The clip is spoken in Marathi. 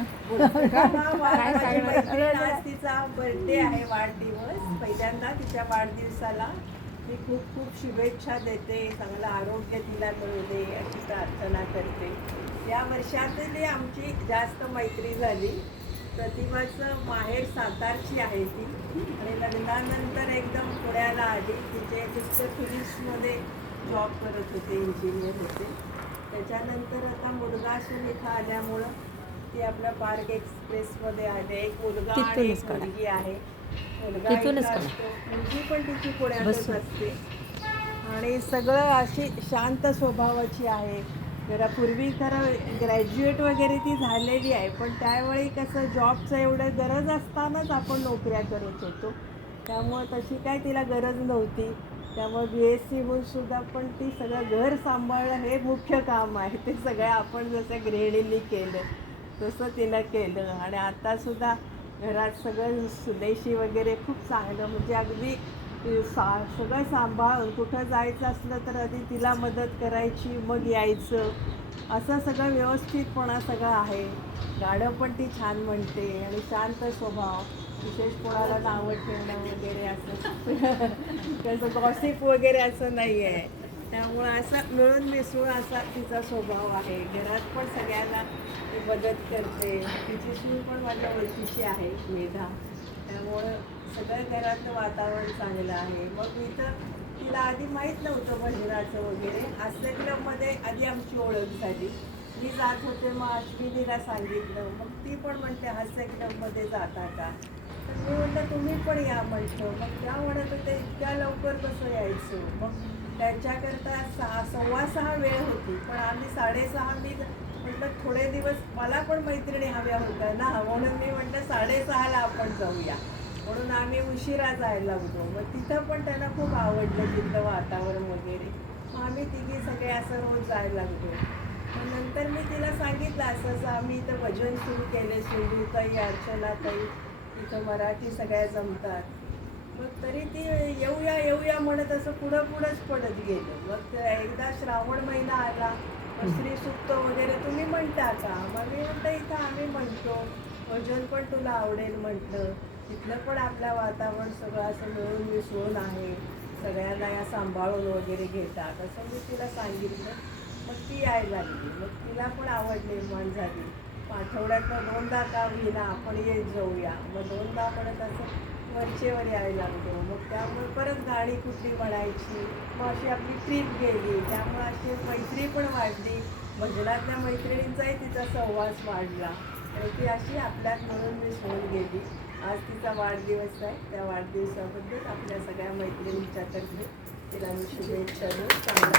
काय मैत्रीण आज तिचा बर्थडे आहे वाढदिवस. पहिल्यांदा तिच्या वाढदिवसाला मी खूप खूप शुभेच्छा देते चांगलं आरोग्य तिला मिळू दे अशी प्रार्थना करते. या वर्षातली आमची जास्त मैत्री झाली. प्रतिभाचं माहेर सातारची आहे ती. आणि लग्नानंतर एकदम पुण्याला आली. तिचे मिस्टर फिलिप्समध्ये जॉब करत होते इंजिनियर होते. त्याच्यानंतर आता मुलगासून इथं आल्यामुळं ती आपल्या पार्क एक्सप्रेसमध्ये आले एक मुलगा आणि तिथूनच एक काढा. मुलगी आहे. मुलगा तिथूनच इथं काढा. असतो. मुलगी पण तिची पुण्यातच बसून. असते. आणि सगळं अशी शांत स्वभावाची आहे. जरा पूर्वी खरं ग्रॅज्युएट वगैरे ती झालेली आहे. पण त्यावेळी कसं जॉबचं एवढं गरज असतानाच आपण नोकऱ्या करत होतो. त्यामुळं तशी काय तिला गरज नव्हती. त्यामुळे बी एस सी होऊन सुद्धा पण ती सगळं घर सांभाळणं हे मुख्य काम आहे. ते सगळं आपण जसं गृहिणींनी केलं. तसं तिनं केलं. आणि आत्तासुद्धा घरात सगळं सुदेशी वगैरे खूप चांगलं म्हणजे अगदी सा सगळं सांभाळून कुठं जायचं असलं तर आधी तिला मदत करायची मग यायचं. असं सगळं व्यवस्थितपणा सगळं आहे. गाणं पण ती छान म्हणते आणि शांत स्वभाव. विशेष कोणाला नावं ठेवणं वगैरे असं त्याचं गॉसिप वगैरे असं नाही आहे त्यामुळं असं मिळून मिसळून असा तिचा स्वभाव आहे. घरात पण सगळ्यांना ती मदत करते. तिची सून पण माझ्या ओळखीची आहे मेधा. त्यामुळं सगळं घरातलं वातावरण चांगलं आहे. मग इथं तिला आधी माहीत नव्हतं भजनाचं वगैरे. हास्य क्लबमध्ये आधी आमची ओळख झाली. मी जात होते मग अश्विनीला सांगितलं. मग ती पण म्हणते हास्य क्लबमध्ये जाता का? तर मी म्हटलं तुम्ही पण या म्हटलं. मग त्या म्हणत होते इतक्या लवकर कसं यायचं? मग त्यांच्याकरता सहा सव्वा सहा वेळ होती. पण आम्ही साडेसहा मी म्हटलं थोडे दिवस मला पण मैत्रिणी हव्या होत्या ना म्हणून मी म्हटलं साडेसहाला आपण जाऊया. म्हणून आम्ही उशिरा जायला लागलो मग तिथं पण त्यांना खूप आवडलं तिथलं वातावरण वगैरे. मग आम्ही तिघी सगळे असं रोज जायला लागलो मग नंतर मी तिला सांगितलं असं असं आम्ही इथं भजन सुरू केले सिंगरू ताई अर्चना ताई इथं मराठी सगळ्या जमतात. मग तरी ती येऊया येऊया म्हणत असं पुढं पुढंच पडत गेलं. मग एकदा श्रावण महिना आला श्री सुक्त वगैरे तुम्ही म्हणता का? मग मी म्हटलं इथं आम्ही म्हणतो भजन पण तुला आवडेल म्हटलं. तिथलं पण आपलं वातावरण सगळं असं मिळून मिसळून आहे. सगळ्यांना या सांभाळून वगैरे घेतात. असं मी तिला सांगितलं. मग ती यायला लागली. मग तिला पण आवड निर्माण झाली. आठवड्यातनं दोनदा का होईना आपण येत जाऊया. मग दोनदा म्हणत असं वरचेवर यायला लागतो मग त्यामुळे परत गाणी कुठली म्हणायची मग अशी आपली ट्रीप गेली. त्यामुळे अशी मैत्री पण वाढली. भजनातल्या मैत्रिणींचाही तिचा सहवास वाढला. आणि ती अशी आपल्यात म्हणून मी सोडून गेली. आज तिचा वाढदिवस आहे. त्या वाढदिवसाबद्दल आपल्या सगळ्या मैत्रिणींच्या तर्फे तिला मी शुभेच्छा देऊ चांगला